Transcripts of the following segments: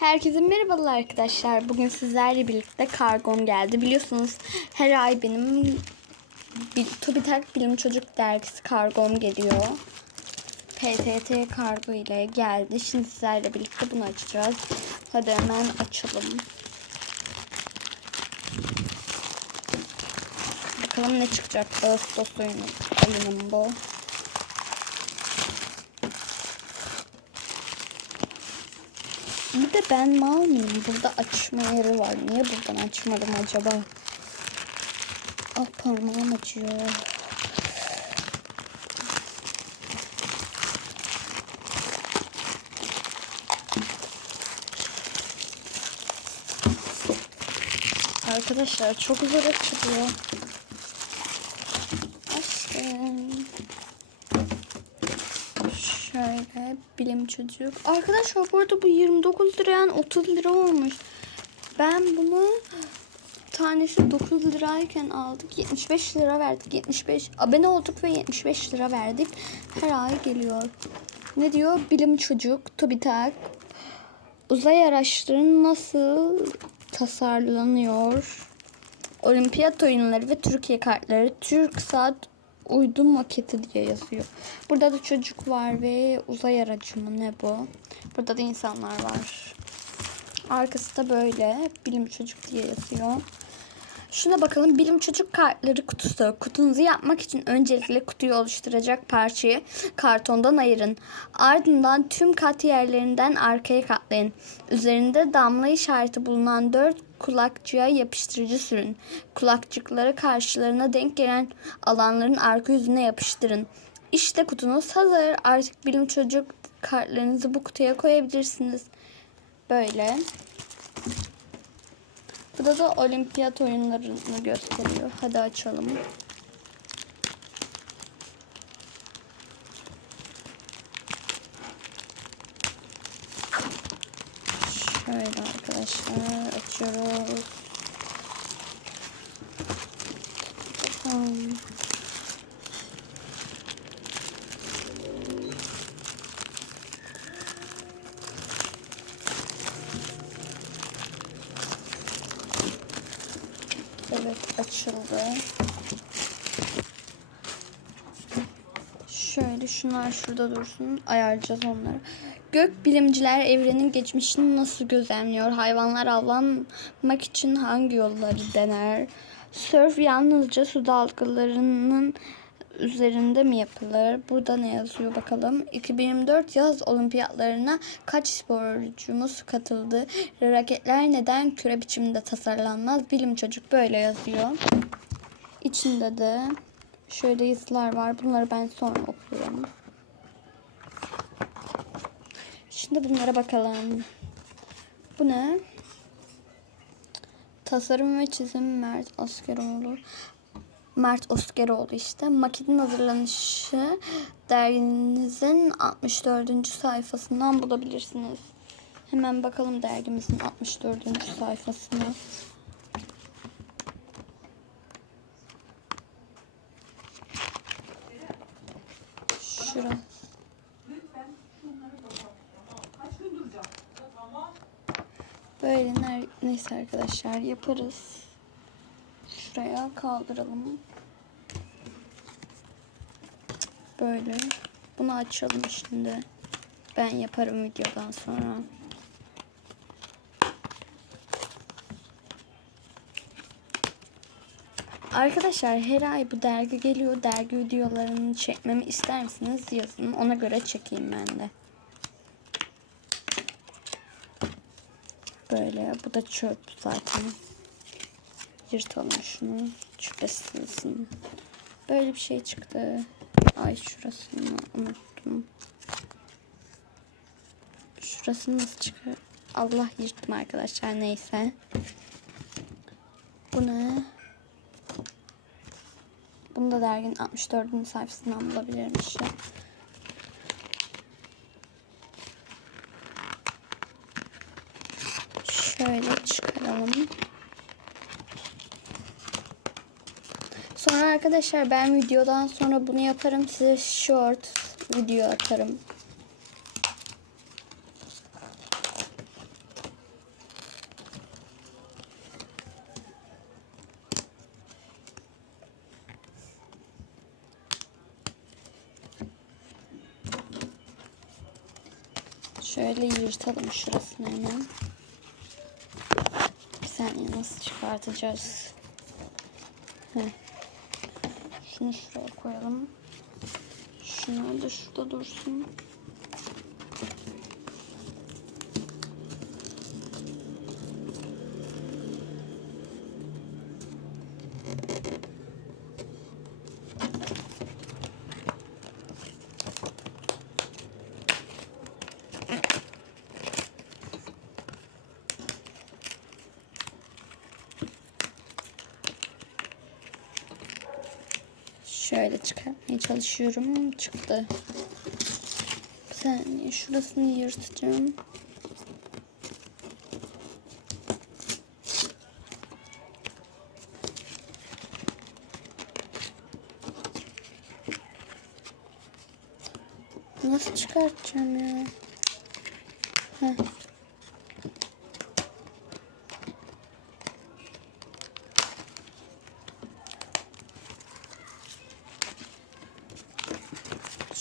Herkese merhabalar arkadaşlar. Bugün sizlerle birlikte kargom geldi. Biliyorsunuz her ay benim TÜBİTAK Bilim Çocuk Dergisi kargom geliyor. PTT kargo ile geldi. Şimdi sizlerle birlikte bunu açacağız. Hadi hemen açalım. Bakalım ne çıkacak. Ağustos oyunum bu. Bir de ben mal mıyım? Burada açma yeri var. Niye buradan açmadım acaba? Ah parmağım acıyor. Arkadaşlar çok zor açılıyor. Bilim çocuk. Arkadaşlar bu arada bu 29 lira yani 30 lira olmuş. Ben bunu tanesi 9 lirayken aldık. 75 lira verdik. 75 abone olduk ve 75 lira verdik. Her ay geliyor. Ne diyor? Bilim çocuk, TÜBİTAK. Uzay araçları nasıl tasarlanıyor? Olimpiyat oyunları ve Türkiye kartları. Türk saat uydu maketi diye yazıyor. Burada da çocuk var ve uzay aracı mı ne bu? Burada da insanlar var. Arkası da böyle bilim çocuk diye yazıyor. Şuna bakalım bilim çocuk kartları kutusu. Kutunuzu yapmak için öncelikle kutuyu oluşturacak parçayı kartondan ayırın. Ardından tüm kat yerlerinden arkaya katlayın. Üzerinde damla işareti bulunan dört kulakçığa yapıştırıcı sürün. Kulakçıkları karşılarına denk gelen alanların arka yüzüne yapıştırın. İşte kutunuz hazır. Artık bilim çocuk kartlarınızı bu kutuya koyabilirsiniz. Böyle. Burada da olimpiyat oyunlarını gösteriyor. Hadi açalım. Şöyle arkadaşlar açıyoruz. Tamam. Evet açıldı. Şöyle şunlar şurada dursun. Ayarlayacağız onları. Gök bilimciler evrenin geçmişini nasıl gözlemliyor? Hayvanlar avlanmak için hangi yolları dener? Sörf yalnızca su dalgalarının üzerinde mi yapılır? Burada ne yazıyor bakalım. 2024 yaz olimpiyatlarına kaç sporcumuz katıldı? Raketler neden küre biçiminde tasarlanmaz? Bilim çocuk böyle yazıyor. İçinde de şöyle yazılar var. Bunları ben sonra okuyorum. Şimdi bunlara bakalım. Bu ne? Tasarım ve çizim Mert Askeroğlu. Mert Oskeroğlu işte. Maketin hazırlanışı derginizin 64. sayfasından bulabilirsiniz. Hemen bakalım dergimizin 64. sayfasına. Şurası. Böyle ner- neyse arkadaşlar yaparız. Şuraya kaldıralım. Böyle. Bunu açalım şimdi. Ben yaparım videodan sonra. Arkadaşlar her ay bu dergi geliyor. Dergi videolarını çekmemi ister misiniz yazın. Ona göre çekeyim ben de. Böyle. Bu da çöp zaten. Yırtalım şunu. Sığsın. Böyle bir şey çıktı. Ay şurasını unuttum. Şurası nasıl çıkıyor? Allah yırttım arkadaşlar neyse. Bu ne? Bunu da derginin 64. sayfasından bulabilirmiş. Şöyle çıkaralım. arkadaşlar ben videodan sonra bunu yaparım. Size short video atarım. Şöyle yırtalım şurasını hemen. Bir saniye nasıl çıkartacağız? Heh. Şunu şuraya koyalım. Şunu da şurada dursun. Şöyle çıkartmaya çalışıyorum. Çıktı. Bir saniye şurasını yırtacağım. Nasıl çıkartacağım ya? Heh.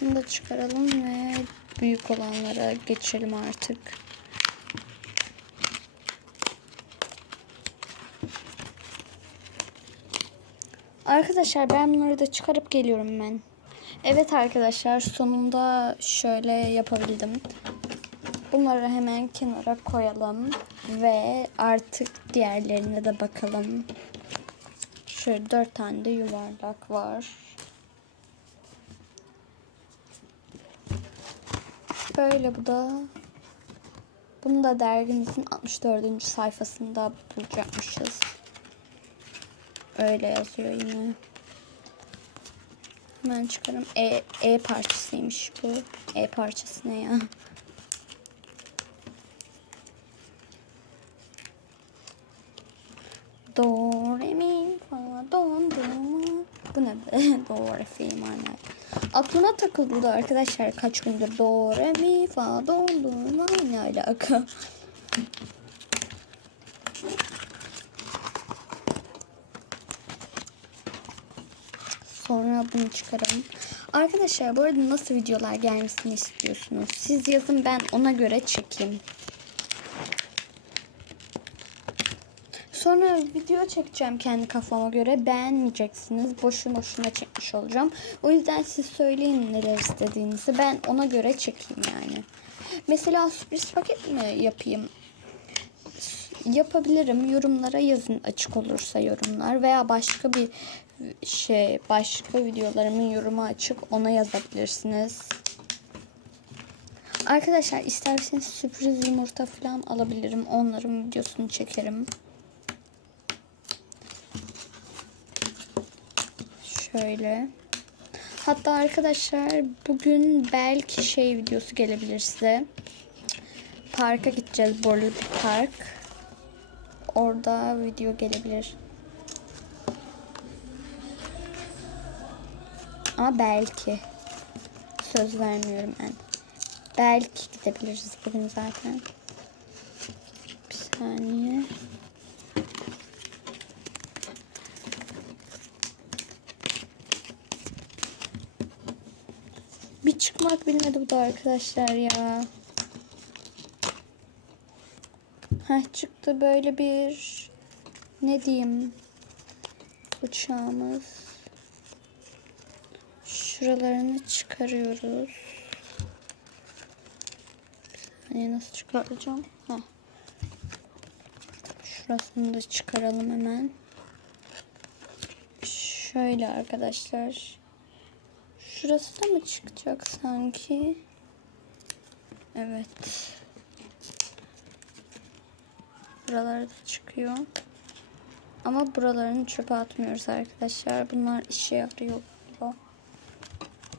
Şunu da çıkaralım ve büyük olanlara geçelim artık. Arkadaşlar ben bunları da çıkarıp geliyorum ben. Evet arkadaşlar sonunda şöyle yapabildim. Bunları hemen kenara koyalım ve artık diğerlerine de bakalım. Şöyle dört tane de yuvarlak var. Böyle bu da. Bunu da dergimizin 64. sayfasında bulacakmışız. Öyle yazıyor yine. Hemen çıkarım. E, e parçasıymış bu. E parçası ne ya? Do, re, mi, fa, don, do, mu. Bu ne be? Do, re, fi, ma, ne? Aklıma takıldı da arkadaşlar kaç gündür. Do, re, mi, fa, do, ma, ne alaka? Sonra bunu çıkaralım. Arkadaşlar bu arada nasıl videolar gelmesini istiyorsunuz? Siz yazın ben ona göre çekeyim. Sonra video çekeceğim kendi kafama göre. Beğenmeyeceksiniz. Boşu boşuna çekmiş olacağım. O yüzden siz söyleyin neler istediğinizi. Ben ona göre çekeyim yani. Mesela sürpriz paket mi yapayım? Yapabilirim. Yorumlara yazın açık olursa yorumlar. Veya başka bir şey, başka videolarımın yorumu açık. Ona yazabilirsiniz. Arkadaşlar isterseniz sürpriz yumurta falan alabilirim. Onların videosunu çekerim. Şöyle. Hatta arkadaşlar bugün belki şey videosu gelebilir size. Parka gideceğiz. Borlu bir park. Orada video gelebilir. Ama belki. Söz vermiyorum ben. Belki gidebiliriz bugün zaten. Bir saniye. Çıkmak bilmedi bu da arkadaşlar ya. Heh çıktı böyle bir ne diyeyim bıçağımız. Şuralarını çıkarıyoruz. Hani nasıl çıkaracağım? Ha. Şurasını da çıkaralım hemen. Şöyle arkadaşlar. Şurası da mı çıkacak sanki? Evet. Buraları da çıkıyor. Ama buralarını çöpe atmıyoruz arkadaşlar. Bunlar işe yarıyor.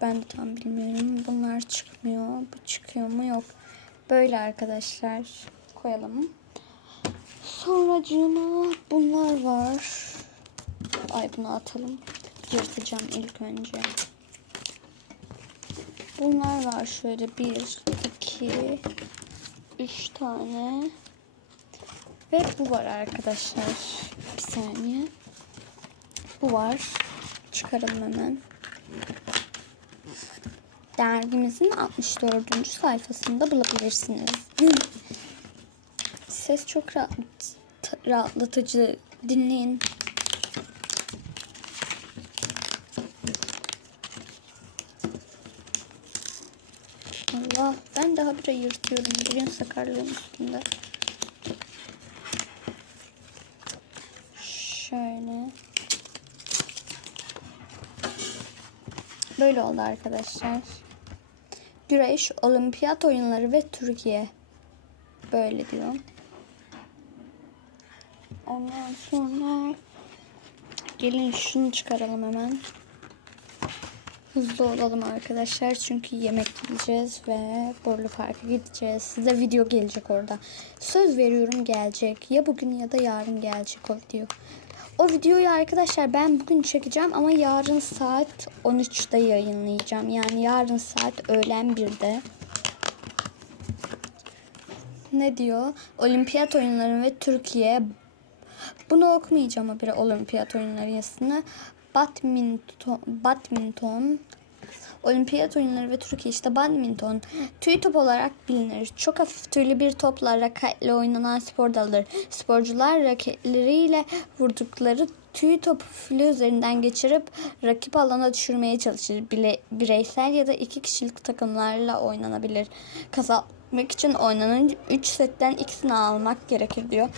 Ben de tam bilmiyorum. Bunlar çıkmıyor. Bu çıkıyor mu? Yok. Böyle arkadaşlar. Koyalım. Sonracığıma bunlar var. Ay bunu atalım. Yırtacağım ilk önce. Bunlar var şöyle bir, iki, üç tane. Ve bu var arkadaşlar. Bir saniye. Bu var. Çıkaralım hemen. dergimizin 64. sayfasında bulabilirsiniz. Ses çok rahat, rahatlatıcı. Dinleyin. Ben daha bir yırtıyorum. Bugün sakarlığım üstünde. Şöyle. Böyle oldu arkadaşlar. Güreş, olimpiyat oyunları ve Türkiye. Böyle diyor. Ondan sonra gelin şunu çıkaralım hemen. Hızlı olalım arkadaşlar çünkü yemek yiyeceğiz ve Borlu Park'a gideceğiz. Size video gelecek orada. Söz veriyorum gelecek. Ya bugün ya da yarın gelecek o video. O videoyu arkadaşlar ben bugün çekeceğim ama yarın saat 13'te yayınlayacağım. Yani yarın saat öğlen 1'de. Ne diyor? Olimpiyat oyunları ve Türkiye. Bunu okumayacağım o bir olimpiyat oyunları yazısını. Badminton, badminton, olimpiyat oyunları ve Türkiye işte badminton tüy top olarak bilinir. Çok hafif tüylü bir topla raketle oynanan spor dalıdır. Sporcular raketleriyle vurdukları tüy topu file üzerinden geçirip rakip alana düşürmeye çalışır. Bile, bireysel ya da iki kişilik takımlarla oynanabilir. Kazanmak için oynanan 3 setten ikisini almak gerekir diyor.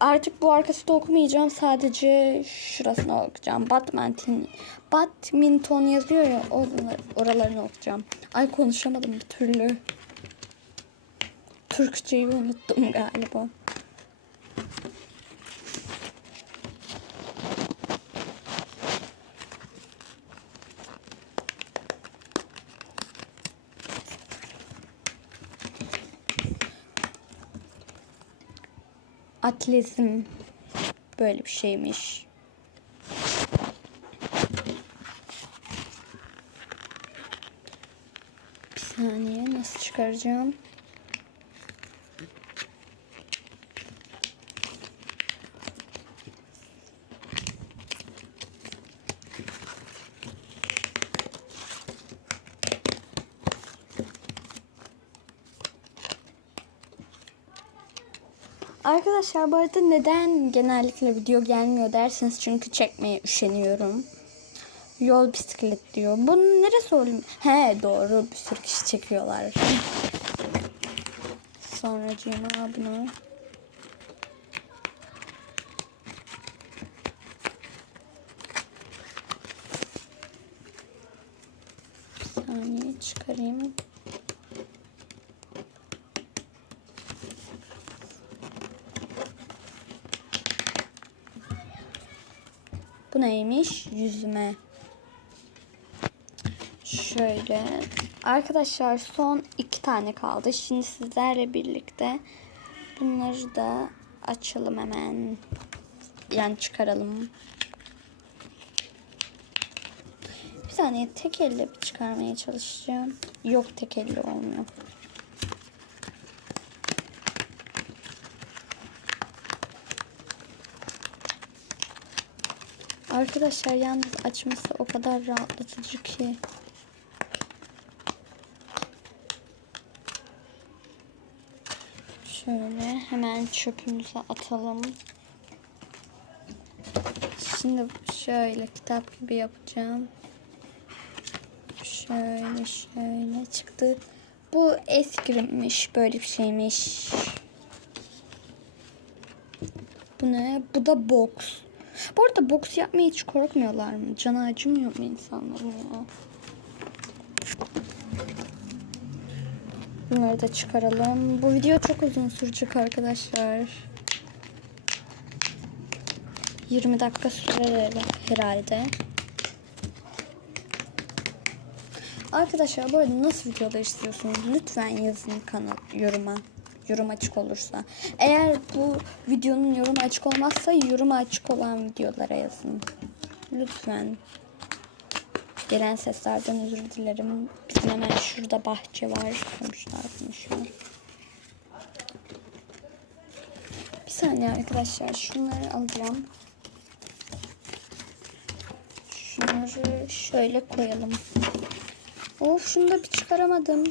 Artık bu arkası da okumayacağım. Sadece şurasını okuyacağım. Badminton, badminton yazıyor ya oralar, oralarını okuyacağım. Ay konuşamadım bir türlü. Türkçeyi unuttum galiba. Atletizm böyle bir şeymiş. Bir saniye nasıl çıkaracağım? Arkadaşlar bu arada neden genellikle video gelmiyor derseniz çünkü çekmeye üşeniyorum. Yol bisiklet diyor. Bunun neresi oğlum? He doğru bir sürü kişi çekiyorlar. Sonra cima. Bir saniye çıkarayım. Bu neymiş? Yüzme. Şöyle. Arkadaşlar son iki tane kaldı. Şimdi sizlerle birlikte bunları da açalım hemen. Yani çıkaralım. Bir saniye tek elle bir çıkarmaya çalışacağım. Yok tek elle olmuyor. Arkadaşlar yalnız açması o kadar rahatlatıcı ki. Şöyle hemen çöpümüze atalım. Şimdi şöyle kitap gibi yapacağım. Şöyle şöyle çıktı. Bu eskirimmiş. Böyle bir şeymiş. Bu ne? Bu da box. Bu arada boks yapmaya hiç korkmuyorlar mı? Canı acımıyor mu insanların ya? Bunları da çıkaralım. Bu video çok uzun sürecek arkadaşlar. 20 dakika sürer herhalde. Arkadaşlar bu arada nasıl videolar istiyorsunuz? Lütfen yazın kanal yoruma yorum açık olursa. Eğer bu videonun yorum açık olmazsa yorum açık olan videolara yazın. Lütfen. Gelen seslerden özür dilerim. Bizim hemen şurada bahçe var. Komşular konuşuyor. Bir saniye arkadaşlar. Şunları alacağım. Şunları şöyle koyalım. Of şunu da bir çıkaramadım.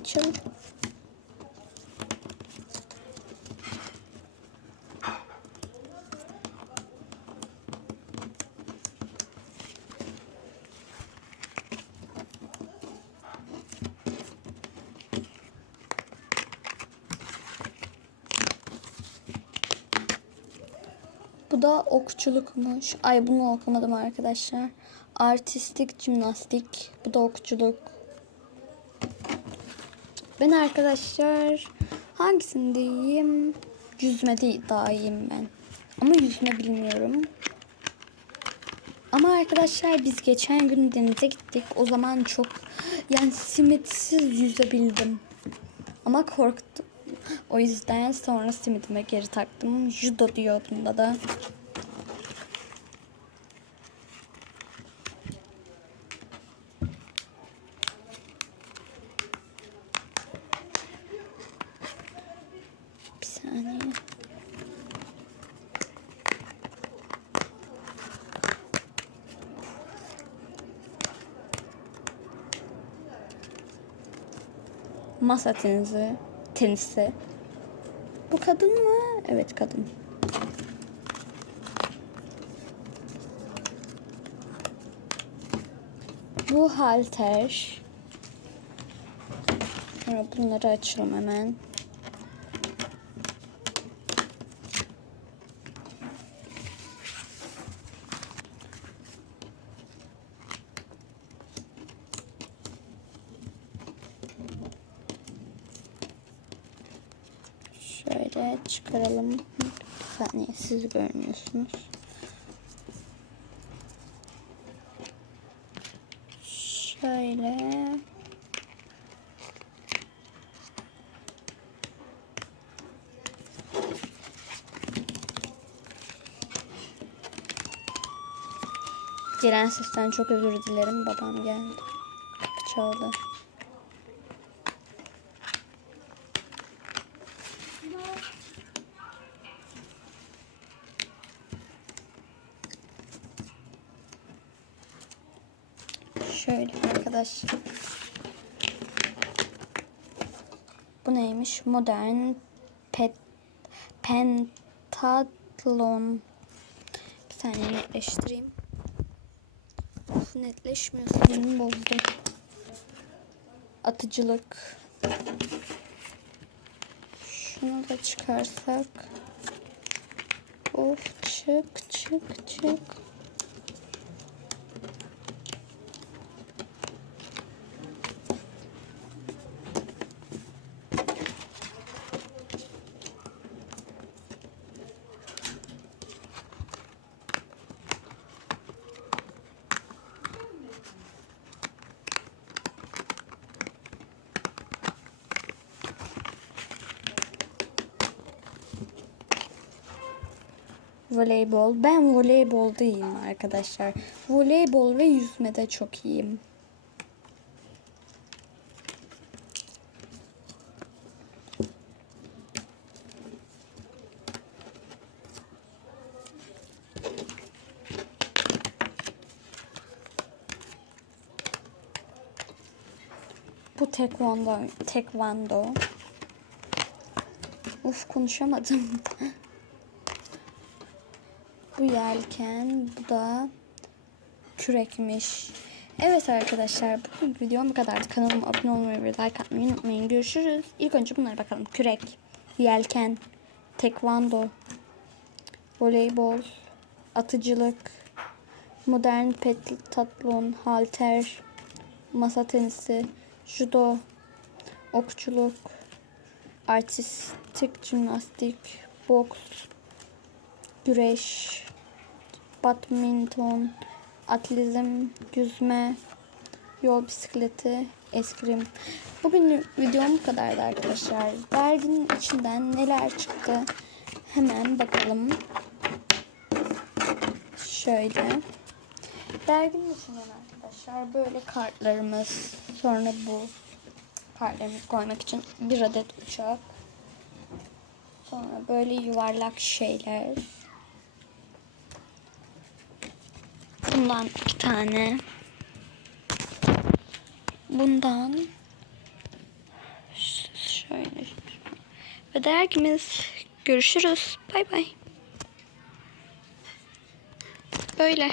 Açalım. Bu da okçulukmuş. Ay bunu okumadım arkadaşlar. Artistik jimnastik. Bu da okçuluk. Ben arkadaşlar hangisinde iyiyim? Yüzme de daha iyiyim ben. Ama yüzme bilmiyorum. Ama arkadaşlar biz geçen gün denize gittik. O zaman çok yani simitsiz yüzebildim. Ama korktum. O yüzden sonra simitime geri taktım. Judo diyor bunda da. Bir saniye. Masa tenisi. Tenisi. Bu kadın mı? Evet kadın. Bu halter. Bunları açalım hemen. Şöyle çıkaralım. Bir saniye siz görmüyorsunuz. Şöyle. Gelen sesten çok özür dilerim. Babam geldi. Çaldı. Şöyle arkadaş. Bu neymiş? Modern pet pentatlon. Bir saniye netleştireyim. Of netleşmiyor. Sinirim bozdu. Atıcılık. Şunu da çıkarsak. Of çık çık çık. Voleybol. Ben voleybolda iyiyim arkadaşlar. Voleybol ve yüzmede çok iyiyim. Bu tekvando. Tekvando. Uf konuşamadım. Bu yelken, bu da kürekmiş. Evet arkadaşlar bugün videom bu kadardı. Kanalıma abone olmayı ve like atmayı unutmayın. Görüşürüz. İlk önce bunlara bakalım. Kürek, yelken, tekvando, voleybol, atıcılık, modern pentatlon, halter, masa tenisi, judo, okçuluk, artistik jimnastik, boks, güreş, badminton, atletizm, yüzme, yol bisikleti, eskrim. Bugün videom bu kadardı arkadaşlar. Derginin içinden neler çıktı hemen bakalım. Şöyle. Derginin içinden arkadaşlar. böyle kartlarımız. Sonra bu kartlarımızı koymak için bir adet uçak. Sonra böyle yuvarlak şeyler. Bundan iki tane. Bundan şöyle. Ve dergimiz görüşürüz. Bay bay. Böyle.